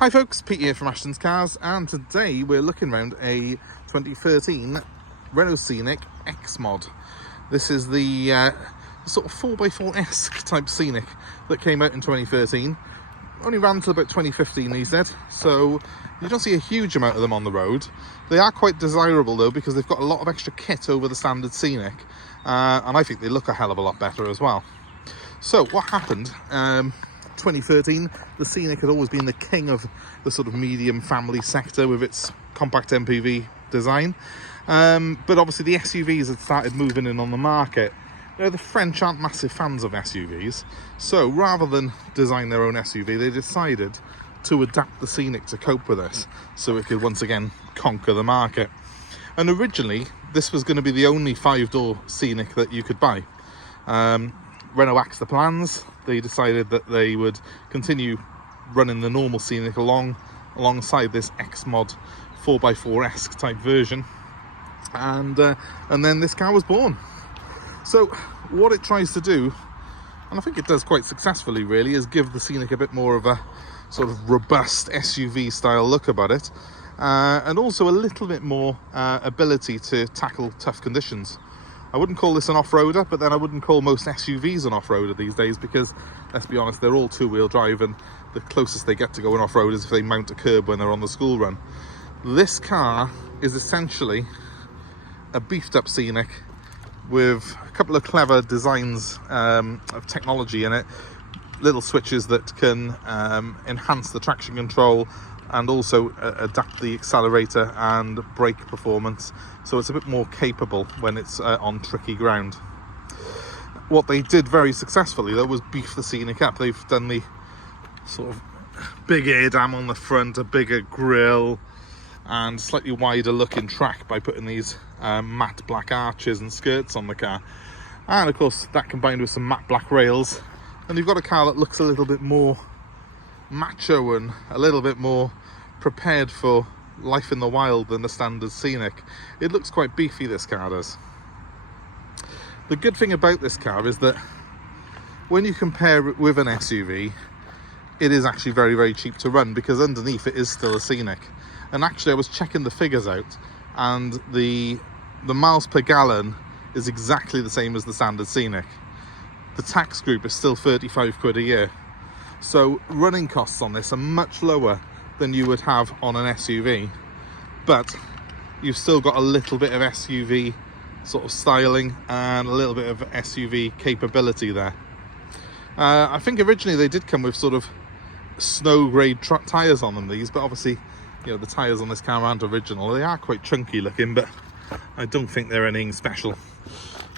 Hi folks, Pete here from Ashton's Cars, and today we're looking around a 2013 Renault Scenic XMOD. This is the sort of 4x4-esque type Scenic that came out in 2013. Only ran until about 2015, he said, so you don't see a huge amount of them on the road. They are quite desirable though, because they've got a lot of extra kit over the standard Scenic, and I think they look a hell of a lot better as well. So what happened? 2013, the Scenic had always been the king of the sort of medium family sector with its compact MPV design, but obviously the SUVs had started moving in on the market. Now, the French aren't massive fans of SUVs, so rather than design their own SUV, they decided to adapt the Scenic to cope with this, so it could once again conquer the market. And originally this was going to be the only 5-door Scenic that you could buy. Renault axed the plans. They decided that they would continue running the normal Scenic alongside this XMOD 4x4-esque type version, and then this car was born. So what it tries to do, and I think it does quite successfully really, is give the Scenic a bit more of a sort of robust SUV style look about it, and also a little bit more ability to tackle tough conditions. I wouldn't call this an off-roader, but then I wouldn't call most SUVs an off-roader these days, because let's be honest, they're all two-wheel drive, and the closest they get to going off-road is if they mount a curb when they're on the school run. This car is essentially a beefed-up Scenic with a couple of clever designs of technology in it, little switches that can enhance the traction control and also adapt the accelerator and brake performance, so it's a bit more capable when it's on tricky ground. What they did very successfully though was beef the Scenic up. They've done the sort of big air dam on the front, a bigger grille, and slightly wider looking track by putting these matte black arches and skirts on the car, and of course that combined with some matte black rails, and you've got a car that looks a little bit more macho and a little bit more prepared for life in the wild than the standard Scenic. It looks quite beefy, this car does. The good thing about this car is that when you compare it with an SUV, it is actually very, very cheap to run, because underneath it is still a Scenic. And actually I was checking the figures out, and the miles per gallon is exactly the same as the standard Scenic. The tax group is still 35 quid a year. So running costs on this are much lower than you would have on an SUV, but you've still got a little bit of SUV sort of styling and a little bit of SUV capability there. I think originally they did come with sort of snow grade tyres on them, these, but obviously, you know, the tyres on this car aren't original. They are quite chunky looking, but I don't think they're anything special.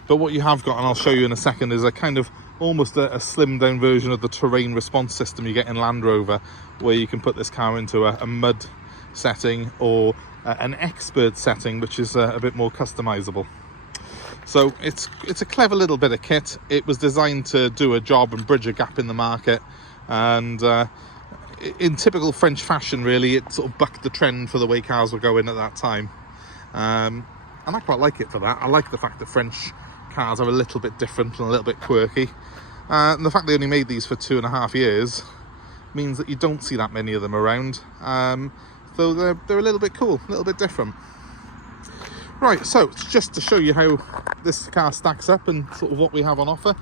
But what you have got, and I'll show you in a second, is a kind of almost a slimmed down version of the terrain response system you get in Land Rover, where you can put this car into a mud setting or an expert setting, which is a bit more customizable. So it's a clever little bit of kit. It was designed to do a job and bridge a gap in the market, and in typical French fashion really, it sort of bucked the trend for the way cars were going at that time, and I quite like it for that. I like the fact that French cars are a little bit different and a little bit quirky, and the fact they only made these for 2.5 years means that you don't see that many of them around, so they're a little bit cool, a little bit different. Right, so just to show you how this car stacks up and sort of what we have on offer,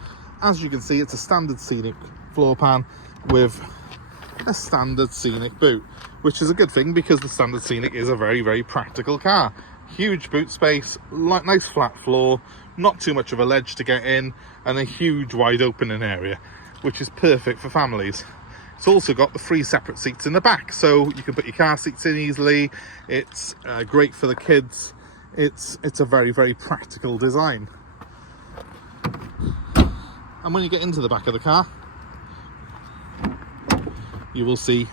as you can see, it's a standard Scenic floor pan with a standard Scenic boot, which is a good thing because the standard Scenic is a very, very practical car. Huge boot space, nice flat floor, not too much of a ledge to get in, and a huge wide opening area, which is perfect for families. It's also got the 3 separate seats in the back, so you can put your car seats in easily. It's great for the kids. It's a very, very practical design. And when you get into the back of the car, you will see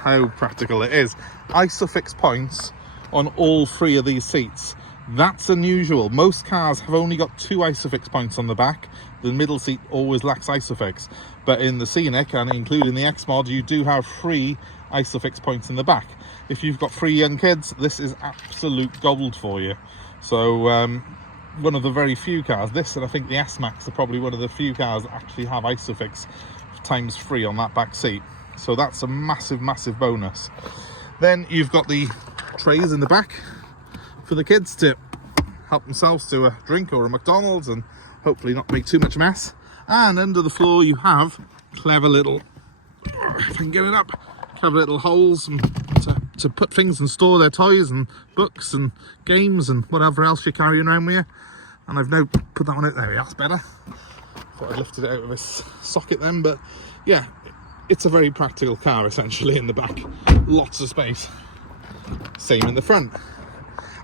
how practical it is. Isofix points on all 3 of these seats. That's unusual. Most cars have only got 2 Isofix points on the back. The middle seat always lacks Isofix, but in the Scenic and including the XMOD, you do have 3 Isofix points in the back. If you've got 3 young kids, this is absolute gold for you. So one of the very few cars, this and I think the S-Max are probably one of the few cars that actually have Isofix ×3 on that back seat. So that's a massive, massive bonus. Then you've got the trays in the back for the kids to help themselves to a drink or a McDonald's and hopefully not make too much mess. And under the floor you have clever little, if I can get it up, clever little holes to put things and store their toys and books and games and whatever else you're carrying around with you. And I've now put that one out there. That's better. Thought I'd lifted it out of its socket then, but yeah, it's a very practical car essentially in the back. Lots of space. Same in the front.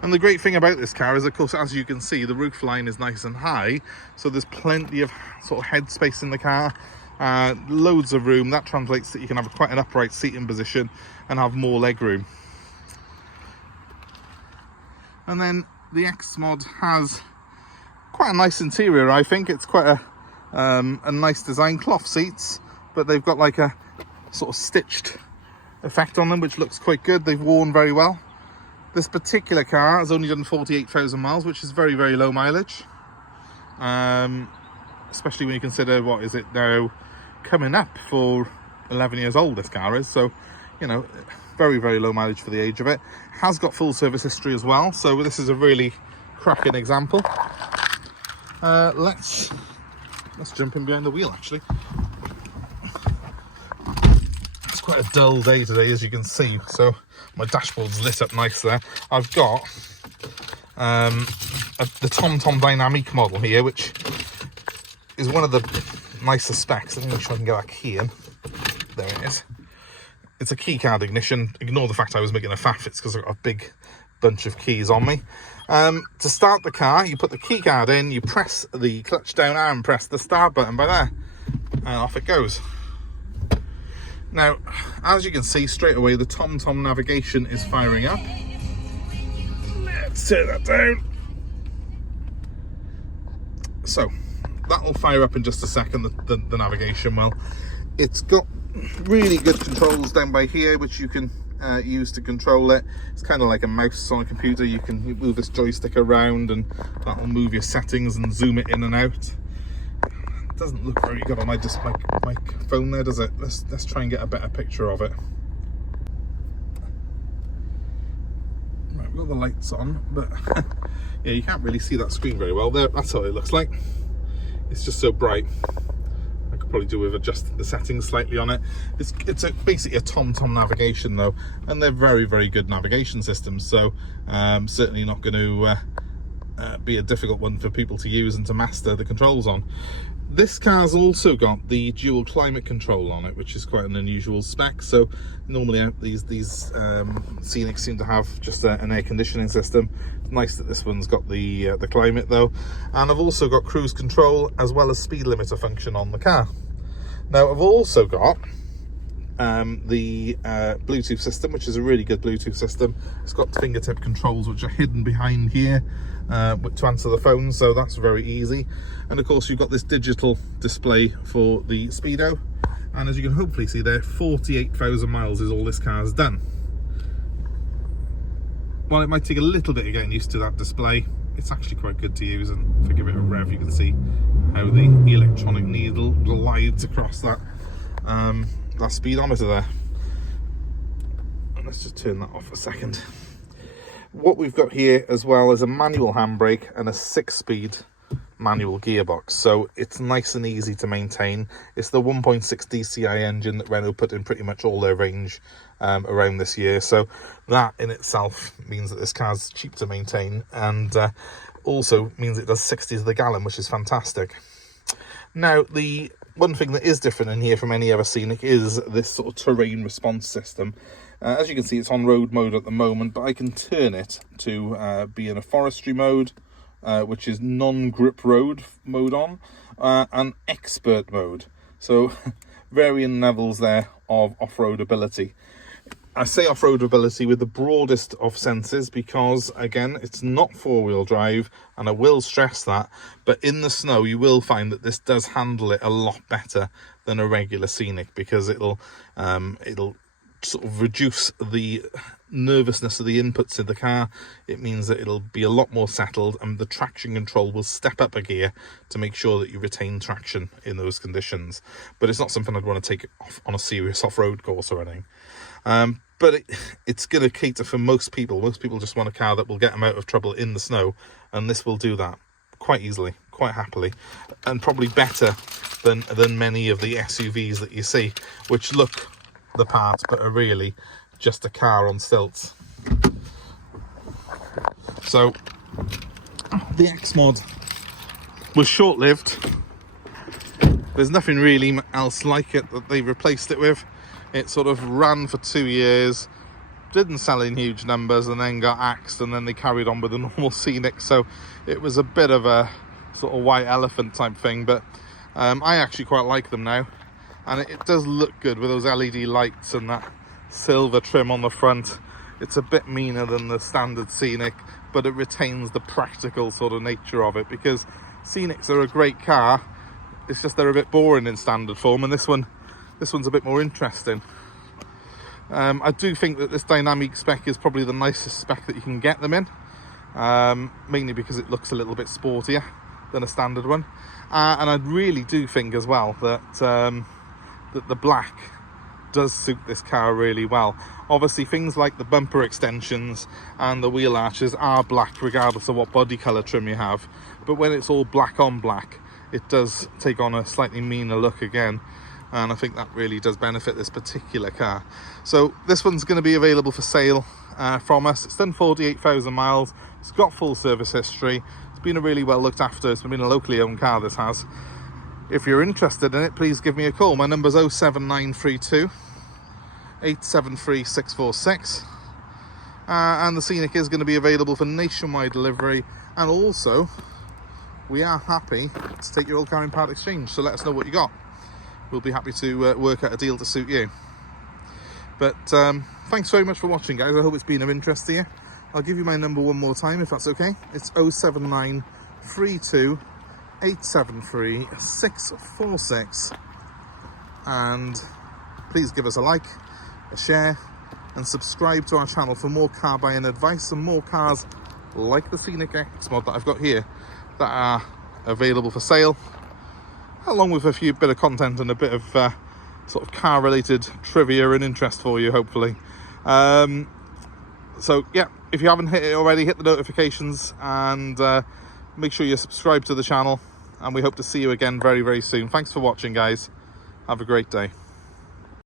And the great thing about this car is, of course, as you can see, the roof line is nice and high, so there's plenty of sort of head space in the car, loads of room. That translates that you can have quite an upright seating position and have more leg room. And then the XMOD has quite a nice interior. I think it's quite a nice design. Cloth seats, but they've got like a sort of stitched effect on them, which looks quite good. They've worn very well. This particular car has only done 48,000 miles, which is very, very low mileage. Especially when you consider, what is it now, coming up for 11 years old this car is. So, you know, very, very low mileage for the age of it. Has got full service history as well. So this is a really cracking example. Let's jump in behind the wheel actually. It's quite a dull day today, as you can see, so my dashboard's lit up nice there. I've got the TOMTOM DYNAMIQUE model here, which is one of the nicer specs. Let me make sure I can get that key in. There it is. It's a key card ignition. Ignore the fact I was making a faff, it's because I've got a big bunch of keys on me. To start the car, you put the key card in, you press the clutch down and press the start button by there, and off it goes. Now, as you can see straight away, the TOMTOM navigation is firing up. Let's turn that down. So, that will fire up in just a second, the navigation will. It's got really good controls down by here, which you can use to control it. It's kind of like a mouse on a computer. You can move this joystick around and that will move your settings and zoom it in and out. Doesn't look very good on my phone there, does it? Let's try and get a better picture of it. Right, we've got the lights on, but yeah, you can't really see that screen very well there. That's what it looks like. It's just so bright. I could probably do with adjusting the settings slightly on it. It's basically a TOMTOM navigation though, and they're very, very good navigation systems, so certainly not going to be a difficult one for people to use and to master the controls on. This car's also got the dual climate control on it, which is quite an unusual spec. So normally these Scenics seem to have just an air conditioning system. It's nice that this one's got the climate though. And I've also got cruise control as well as speed limiter function on the car. Now I've also got the Bluetooth system, which is a really good Bluetooth system. It's got fingertip controls which are hidden behind here to answer the phone, so that's very easy. And of course you've got this digital display for the speedo, and as you can hopefully see there, 48,000 miles is all this car's done. While it might take a little bit of getting used to that display, it's actually quite good to use, and if I give it a rev you can see how the electronic needle glides across that speedometer there. And let's just turn that off a second. What we've got here as well is a manual handbrake and a 6-speed manual gearbox, so it's nice and easy to maintain. It's the 1.6 DCI engine that Renault put in pretty much all their range around this year, so that in itself means that this car's cheap to maintain, and also means it does 60 to the gallon, which is fantastic. Now, the one thing that is different in here from any other Scenic is this sort of terrain response system. As you can see, it's on road mode at the moment, but I can turn it to be in a forestry mode, which is non-grip road mode on, and expert mode. So varying levels there of off-road ability. I say off-road ability with the broadest of senses because, again, it's not four-wheel drive, and I will stress that, but in the snow you will find that this does handle it a lot better than a regular Scenic, because it'll sort of reduce the nervousness of the inputs in the car. It means that it'll be a lot more settled, and the traction control will step up a gear to make sure that you retain traction in those conditions. But it's not something I'd want to take off on a serious off-road course or anything. But it's going to cater for most people. Most people just want a car that will get them out of trouble in the snow, and this will do that quite easily, quite happily, and probably better than many of the SUVs that you see, which look the part but are really just a car on stilts. So the XMOD was short-lived. There's nothing really else like it that they replaced it with. It sort of ran for 2 years, didn't sell in huge numbers, and then got axed, and then they carried on with the normal Scenic. So it was a bit of a sort of white elephant type thing, but I actually quite like them now, and it does look good with those LED lights and that silver trim on the front. It's a bit meaner than the standard Scenic, but it retains the practical sort of nature of it, because Scenics are a great car, it's just they're a bit boring in standard form, and this one's a bit more interesting. I do think that this DYNAMIQUE spec is probably the nicest spec that you can get them in, mainly because it looks a little bit sportier than a standard one, and I really do think as well that that the black does suit this car really well. Obviously things like the bumper extensions and the wheel arches are black regardless of what body colour trim you have, but when it's all black on black, it does take on a slightly meaner look again, and I think that really does benefit this particular car. So this one's going to be available for sale from us. It's done 48,000 miles, it's got full service history, it's been a really well looked after, it's been a locally owned car, this has. If you're interested in it, please give me a call. My number's 07932 873 646, and the Scenic is going to be available for nationwide delivery, and also we are happy to take your old car in part exchange, so let us know what you got. We'll be happy to work out a deal to suit you. But thanks very much for watching, guys. I hope it's been of interest to you. I'll give you my number one more time if that's okay. It's 07932 873 646, and please give us a like, a share, and subscribe to our channel for more car buying advice and more cars like the Scenic XMOD that I've got here that are available for sale, along with a few bit of content and a bit of sort of car related trivia and interest for you, hopefully. So yeah, if you haven't hit it already, hit the notifications, and make sure you subscribe to the channel, and we hope to see you again very, very soon. Thanks for watching, guys. Have a great day.